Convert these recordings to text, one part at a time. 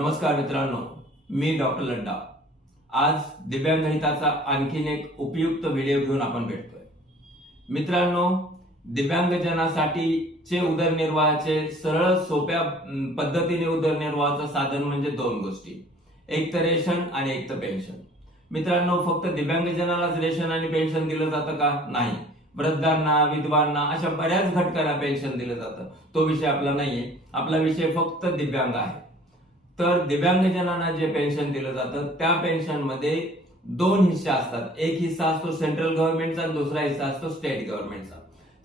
नमस्कार मित्रांनो मी डॉक्टर लड्डा. आज दिव्यांग हिताचा आणखीन एक उपयुक्त व्हिडिओ घेऊन आपण भेटतोय. मित्रांनो दिव्यांगजनासाठीचे उदरनिर्वाहाचे सरळ सोप्या पद्धतीने उदरनिर्वाहाचं साधन म्हणजे दोन गोष्टी. एक तर रेशन आणि एक तर पेन्शन. मित्रांनो फक्त दिव्यांगजनालाच रेशन आणि पेन्शन दिलं जातं का? नाही. वृद्धांना विधवांना अशा बऱ्याच घटकांना पेन्शन दिलं जातं. तो विषय आपला नाहीये. आपला विषय फक्त दिव्यांग आहे. तर दिव्यांगजनांना जे पेन्शन दिलं जातं त्या पेन्शनमध्ये दोन हिस्से असतात. एक हिस्सा असतो सेंट्रल गव्हर्नमेंटचा आणि दुसरा हिस्सा असतो स्टेट गव्हर्नमेंटचा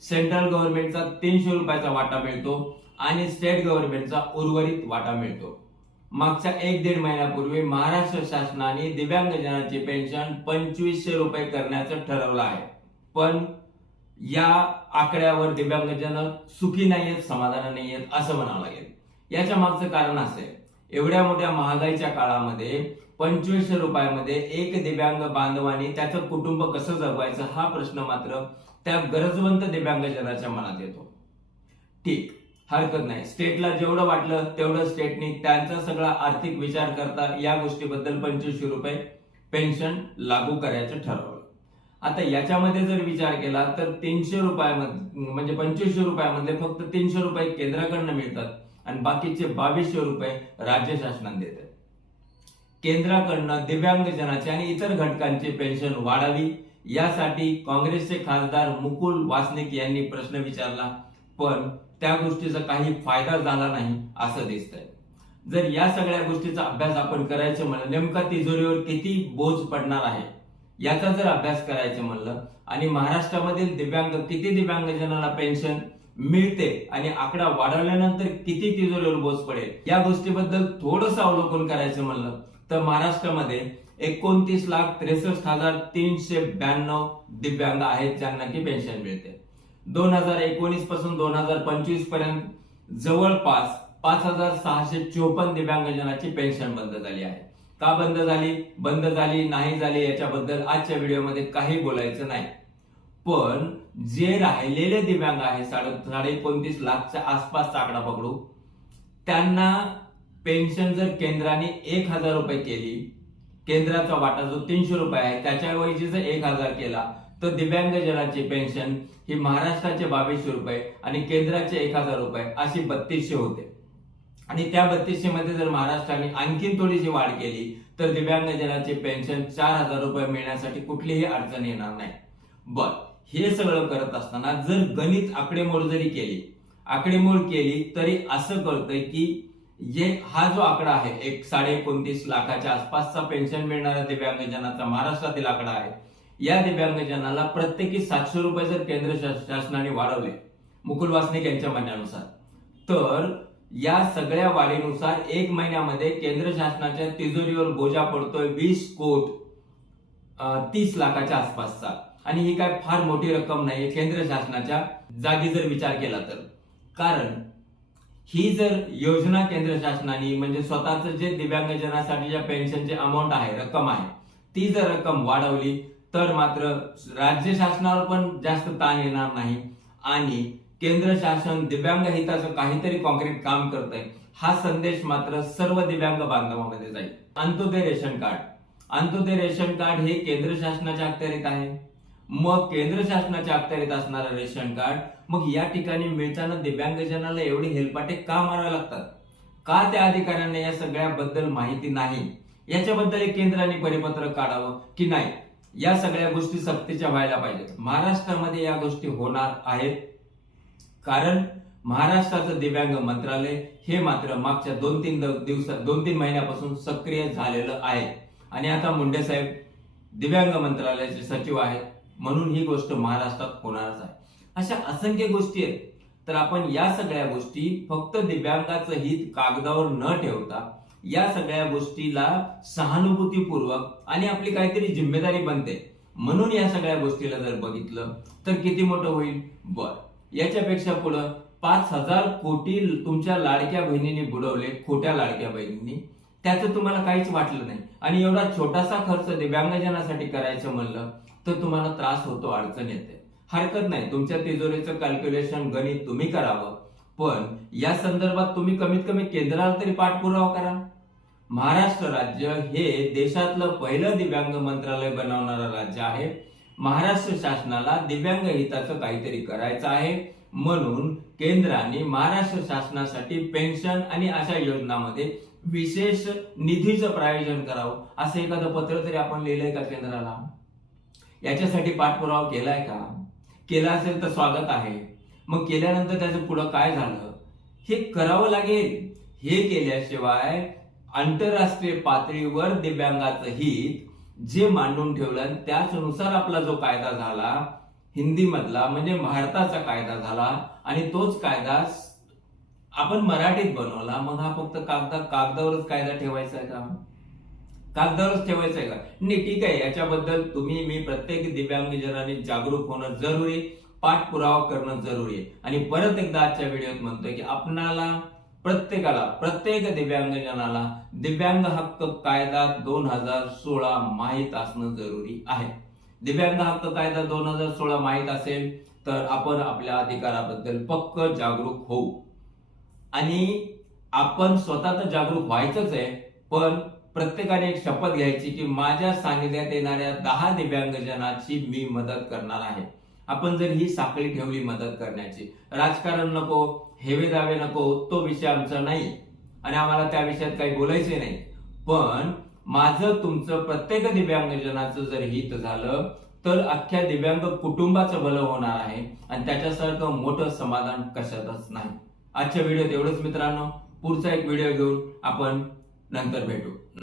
सेंट्रल गव्हर्नमेंटचा तीनशे रुपयाचा वाटा मिळतो आणि स्टेट गव्हर्नमेंटचा उर्वरित वाटा मिळतो. मागच्या एक दीड महिन्यापूर्वी महाराष्ट्र शासनाने दिव्यांगजनाची पेन्शन पंचवीसशे रुपये करण्याचं ठरवलं आहे. पण या आकड्यावर दिव्यांगजन सुखी नाहीयेत समाधान नाहीयेत असं म्हणावं लागेल. याच्या मागचं कारण असं आहे. एवढ्या मोठ्या महागाईच्या काळामध्ये पंचवीसशे रुपयामध्ये एक दिव्यांग बांधवानी त्याचं कुटुंब कसं जगवायचं हा प्रश्न मात्र त्या गरजवंत दिव्यांगजनाच्या मनात येतो. ठीक हरकत नाही. स्टेटला जेवढं वाटलं तेवढं स्टेटनी त्यांचा सगळा आर्थिक विचार करता या गोष्टीबद्दल पंचवीसशे रुपये पेन्शन लागू करायचं ठरवलं. आता याच्यामध्ये जर विचार केला तर तीनशे रुपयामध्ये म्हणजे पंचवीसशे रुपयामध्ये फक्त तीनशे रुपये केंद्राकडनं मिळतात. आणि बाकीचे बावीसशे रुपये राज्य शासनाने देतात केंद्राकडनं दिव्यांगजनाचे आणि इतर घटकांची पेन्शन वाढावी यासाठी काँग्रेसचे खासदार मुकुल वासनिक यांनी प्रश्न विचारला पण त्या गोष्टीचा काही फायदा झाला नाही असं दिसतंय. जर या सगळ्या गोष्टीचा अभ्यास आपण करायचं म्हणलं नेमका तिजोरीवर किती बोज पडणार आहे? याचा जर अभ्यास करायचं म्हणलं आणि महाराष्ट्रामधील दिव्यांग किती दिव्यांगजनांना पेन्शन? मिळते आणि आकडा वाढवल्यानंतर किती तिजोरीवर बोज पडेल? या गोष्टीबद्दल थोडंसं अवलोकन करायचं म्हणलं तर महाराष्ट्रामध्ये एकोणतीस लाख त्रेसष्ट हजार तीनशे ब्याण्णव दिव्यांग आहेत ज्यांना की पेन्शन मिळते. दोन हजार एकोणीसपासून दोन हजार पंचवीसपर्यंत जवळपास पाच हजार सहाशे चोपन्न दिव्यांगजनाची पेन्शन बंद झाली आहे. का बंद झाली? बंद झाली नाही झाली याच्याबद्दल आजच्या व्हिडिओमध्ये काही बोलायचं नाही. पण जे राहिलेले दिव्यांग आहे साडे साडे एकोणतीस लाखच्या आसपासचा आकडा पकडू त्यांना पेन्शन जर केंद्राने एक हजार रुपये केली केंद्राचा वाटा जो तीनशे रुपये आहे त्याच्याऐवजी जर एक हजार केला तर दिव्यांगजनाची पेन्शन ही महाराष्ट्राचे बावीसशे रुपये आणि केंद्राचे एक हजार रुपये अशी बत्तीसशे होते. आणि त्या बत्तीसशे मध्ये जर महाराष्ट्राने आणखीन थोडीशी वाढ केली तर दिव्यांगजनाचे पेन्शन चार हजार रुपये मिळण्यासाठी कुठलीही अडचण येणार नाही. बर. हे सगळं करत असताना जर गणित आकडेमोड जरी केली आकडेमोड केली तरी असं कळतंय की जे हा जो आकडा आहे एक साडे एकोणतीस लाखाच्या आसपासचा पेन्शन मिळणाऱ्या दिव्यांगजनाचा महाराष्ट्रातील आकडा आहे. या दिव्यांगजनाला प्रत्येकी सातशे रुपये जर केंद्र शासनाने वाढवले मुकुल वासनिक यांच्या म्हणण्यानुसार तर या सगळ्या वाढीनुसार एक महिन्यामध्ये केंद्र शासनाच्या तिजोरीवर बोजा पडतोय वीस कोट अं, तीस लाखाच्या आसपासचा. आणि ही काय फार मोठी रक्कम नाही केंद्र शासनाच्या जागी जर विचार केला तर. कारण ही जर योजना केंद्र शासनाने म्हणजे स्वतःच जे दिव्यांगजनासाठीच्या पेन्शनचे अमाऊंट आहे रक्कम आहे ती जर रक्कम वाढवली तर मात्र राज्य शासनावर पण जास्त ताण येणार नाही. आणि केंद्र शासन दिव्यांग हिताचं काहीतरी कॉन्क्रीट काम करतंय हा संदेश मात्र सर्व दिव्यांग बांधवामध्ये जाईल. Antyodaya ration card. Antyodaya ration card हे केंद्र शासनाच्या अखत्यारीत आहे. मग केंद्र शासनाच्या अखत्यारीत असणारं रेशन कार्ड मग या ठिकाणी मिळताना दिव्यांगजनाला एवढे हेलपाटे का मारावे लागतात? का त्या अधिकाऱ्यांना या सगळ्याबद्दल माहिती नाही? याच्याबद्दल एक केंद्राने परिपत्रक काढावं की नाही? या सगळ्या गोष्टी सक्तीच्या व्हायला पाहिजेत. महाराष्ट्रामध्ये या गोष्टी होणार आहेत. कारण महाराष्ट्राचं दिव्यांग मंत्रालय हे मात्र मागच्या दोन तीन दिवसात दोन तीन महिन्यापासून सक्रिय झालेलं आहे. आणि आता मुंडे साहेब दिव्यांग मंत्रालयाचे सचिव आहेत. म्हणून ही गोष्ट महाराष्ट्रात होणारच आहे. अशा असंख्य गोष्टी आहेत. तर आपण या सगळ्या गोष्टी फक्त दिव्यांगाचं हित कागदावर न ठेवता या सगळ्या गोष्टीला सहानुभूतीपूर्वक आणि आपली काहीतरी जिम्मेदारी बनते म्हणून या सगळ्या गोष्टीला जर बघितलं तर किती मोठं होईल? बर. याच्यापेक्षा पुढं पाच हजार कोटी तुमच्या लाडक्या बहिणींनी बुडवले खोट्या लाडक्या बहिणींनी. त्याचं तुम्हाला काहीच वाटलं नाही. आणि एवढा छोटासा खर्च दिव्यांगजनासाठी करायचं म्हणलं तर तुम्हाला त्रास होतो अडचण येते. हरकत नाही तुमच्या तिजोरीचं कॅल्क्युलेशन गणित तुम्ही करावं. पण या संदर्भात तुम्ही कमीत कमी केंद्राला तरी पाठपुरावा करा. महाराष्ट्र राज्य हे देशातलं पहिलं दिव्यांग मंत्रालय बनवणारं राज्य आहे. महाराष्ट्र शासनाला दिव्यांग हिताचं काहीतरी करायचं आहे. म्हणून केंद्राने महाराष्ट्र शासनासाठी पेन्शन आणि अशा योजनामध्ये विशेष निधीचं प्रायोजन करावं. असं एखादं पत्र तरी आपण लिहिलंय का केंद्राला? याच्यासाठी पाठपुरावा केलाय का? केला असेल तर स्वागत आहे. मग केल्यानंतर त्याचं पुढं काय झालं? हे करावं लागेल. हे केल्याशिवाय आंतरराष्ट्रीय पातळीवर दिव्यांगाचं हित जे मांडून ठेवलं त्याचनुसार आपला जो कायदा झाला हिंदीमधला म्हणजे भारताचा कायदा झाला आणि तोच कायदा आपण मराठीत बनवला. मग हा फक्त कागदा कागदावरच कायदा ठेवायचा आहे का? कागदावरच ठेवायचं आहे का? नाही ठीक आहे याच्याबद्दल तुम्ही मी प्रत्येक दिव्यांगजनाने जागरूक होणं जरुरी पाठपुरावा करणं जरुरी. आहे आणि परत एकदा आजच्या व्हिडिओत म्हणतोय की आपणाला प्रत्येकाला प्रत्येक दिव्यांगजनाला दिव्यांग हक्क कायदा दोन हजार सोळा माहीत असणं जरुरी आहे. दिव्यांग हक्क कायदा दोन हजार सोळा माहीत असेल तर आपण आपल्या अधिकाराबद्दल पक्क जागरूक होऊ. आणि आपण स्वतः तर जागरूक व्हायचंच आहे पण प्रत्येकाने एक शपथ घ्यायची की माझ्या सांगितल्यात येणाऱ्या दहा दिव्यांगजनाची मी मदत करणार आहे. आपण जर ही साखळी ठेवली मदत करण्याची. राजकारण नको हेवे दावे नको तो विषय आमचा नाही. आणि आम्हाला त्या विषयात काही बोलायचे नाही. पण माझं तुमचं प्रत्येक दिव्यांगजनाचं जर हित झालं तर अख्ख्या दिव्यांग कुटुंबाचं भलं होणार आहे. आणि त्याच्यासारखं मोठं समाधान कशातच नाही. आजच्या व्हिडिओ तेवढंच मित्रांनो. पुढचा एक व्हिडिओ घेऊन आपण नंतर भेटू.